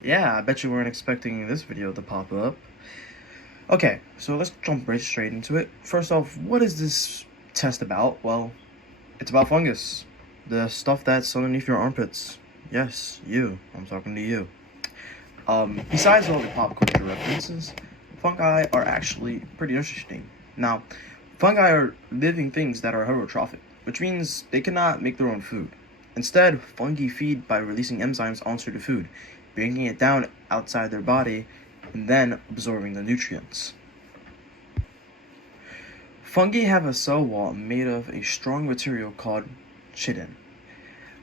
Yeah, I bet you weren't expecting this video to pop up. Okay, so let's jump right straight into it. First off, what is this test about? Well, it's about fungus. The stuff that's underneath your armpits. Yes, you. I'm talking to you. Besides all the pop culture references, fungi are actually pretty interesting. Now, fungi are living things that are heterotrophic, which means they cannot make their own food. Instead, fungi feed by releasing enzymes onto the food, breaking it down outside their body, and then absorbing the nutrients. Fungi have a cell wall made of a strong material called chitin,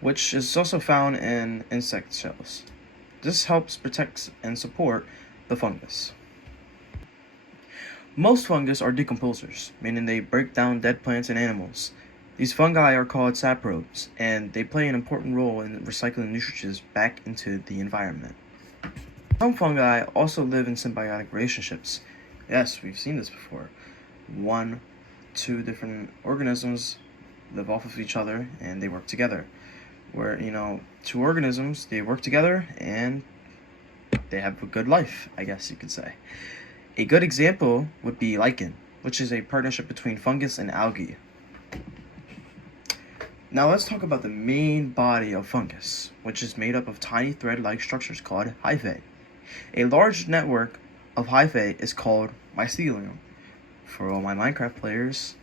which is also found in insect shells. This helps protect and support the fungus. Most fungus are decomposers, meaning they break down dead plants and animals. These fungi are called saprobes, and they play an important role in recycling nutrients back into the environment. Some fungi also live in symbiotic relationships. Yes, we've seen this before. Two different organisms live off of each other and they work together. Where, two organisms, they work together and they have a good life, I guess you could say. A good example would be lichen, which is a partnership between fungus and algae. Now let's talk about the main body of fungus, which is made up of tiny thread-like structures called hyphae. A large network of hyphae is called mycelium. For all my Minecraft players,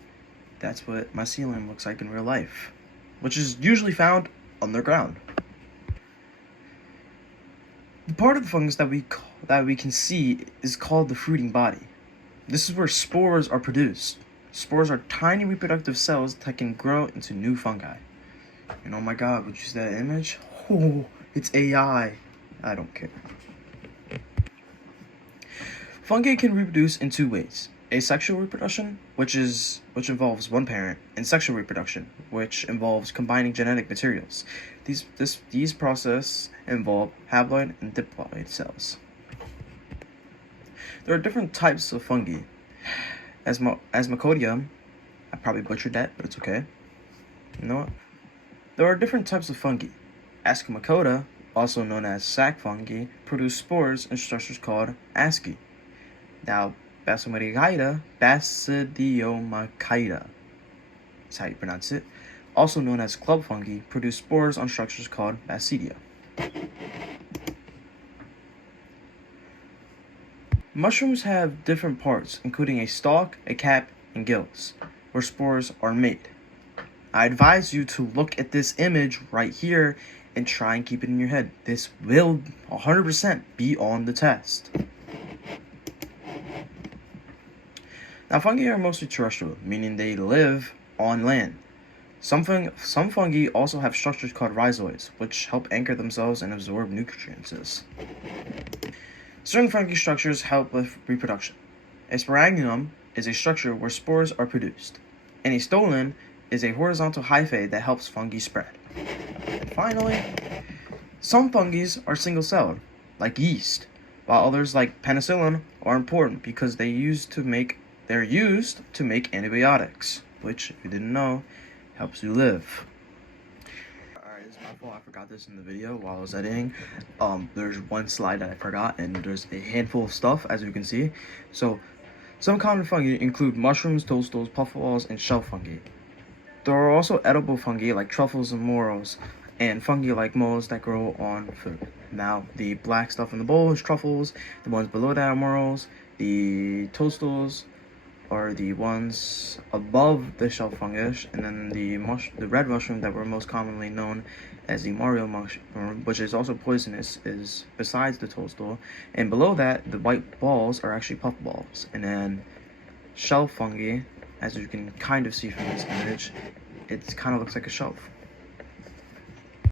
that's what mycelium looks like in real life, which is usually found underground. The part of the fungus that we can see is called the fruiting body. This is where spores are produced. Spores are tiny reproductive cells that can grow into new fungi. And oh my god, would you see that image? Oh, it's AI. I don't care. Fungi can reproduce in two ways: asexual reproduction, which involves one parent, and sexual reproduction, which involves combining genetic materials. These processes involve haploid and diploid cells. There are different types of fungi. Asmacodium, I probably butchered that, but it's okay. You know what? There are different types of fungi. Ascomycota, also known as sac fungi, produce spores in structures called asci. Now, Basidiomyceta is how you pronounce it, also known as club fungi, produce spores on structures called basidia. Mushrooms have different parts, including a stalk, a cap, and gills, where spores are made. I advise you to look at this image right here and try and keep it in your head. This will 100% be on the test. Now, fungi are mostly terrestrial, meaning they live on land. Some fungi also have structures called rhizoids, which help anchor themselves and absorb nutrients. Certain fungi structures help with reproduction. A sporangium is a structure where spores are produced, and a stolon is a horizontal hyphae that helps fungi spread. And finally, some fungi are single-celled, like yeast, while others, like penicillin, are important because they're used to make antibiotics, which, if you didn't know, helps you live. Alright, this is my fault. I forgot this in the video while I was editing. There's one slide that I forgot, and there's a handful of stuff, as you can see. So, some common fungi include mushrooms, toadstools, puffballs, and shell fungi. There are also edible fungi like truffles and morels, and fungi like molds that grow on food. Now, the black stuff in the bowl is truffles, the ones below that are morels, the toadstools are the ones above the shell fungus, and then the red mushroom that we're most commonly known as the morel mushroom, which is also poisonous, is besides the toadstool, and below that, the white balls are actually puffballs, and then shell fungi, as you can kind of see from this image, it kind of looks like a shelf.